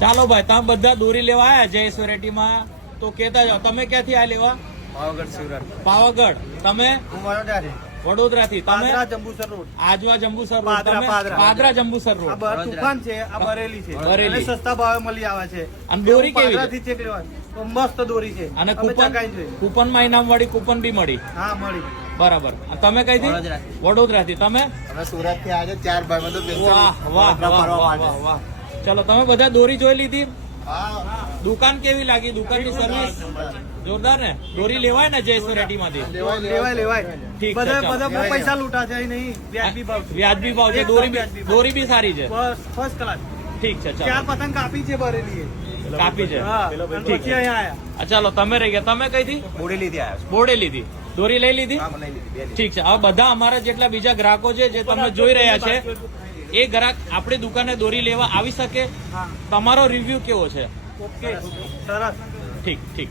ચાલો ભાઈ, તમે બધા દોરી લેવા આયા જયેશ વેરાયટીમાં તો કેતા જાઓ. તમે ક્યાંથી આ લેવા? પાવાગઢ સુરત. પાવાગઢ. તમે? વડોદરાથી. તમે? જંબુસર રોડ. આજવા જંબુસર રોડ. તમે? પાદરા જંબુસર રોડ. તુફાન છે, આ બરેલી છે. બરેલી. સસ્તા ભાવે મળી આવે છે. અને દોરી કેવી છે? ચેક લેવાની. તો મસ્ત દોરી છે. અને કૂપન માં ઇનામ વાળી કૂપન બી મળી? હા, મળી. બરાબર. તમે કઈથી? વડોદરાથી. તમે? અમે સુરત થી આજે 4 ભાઈ બધું. વાહ વાહ વાહ વાહ. ચલો, તમે બધા દોરી જોઈ લીધી? દુકાન કેવી લાગી? દુકાનની સર્વિસ જોરદાર ને? દોરી લેવાય ને જયેશ વેરાયટી માંથી? લેવાય. ઠીક છે, બધા પૈસા લૂંટા છે નહીં, વ્યાજબી ભાવ. વ્યાજબી ભાવ છે. દોરી બી સારી છે. First class. ઠીક છે, 4 ચાલો. પતંગ કાપી છે ભરેલી. કાપી છે. ઠીક છે. અહીંયા આયા. ચાલો, તમે રહી ગયા. તમે કઈથી? બોડેલી થી આવ્યા. બોડેલીથી. દોરી લઈ લીધી? ઠીક છે. હવે બધા અમારા જેટલા બીજા ગ્રાહકો છે જે તમે જોઈ રહ્યા છે, એ ગ્રાહક આપણી દુકાને દોરી લેવા આવી શકે? તમારો રિવ્યુ કેવો છે? ઓકે, સરસ. ઠીક.